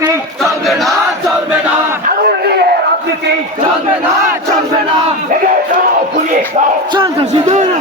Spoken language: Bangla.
चवंदा चवंदा चवंदा चंद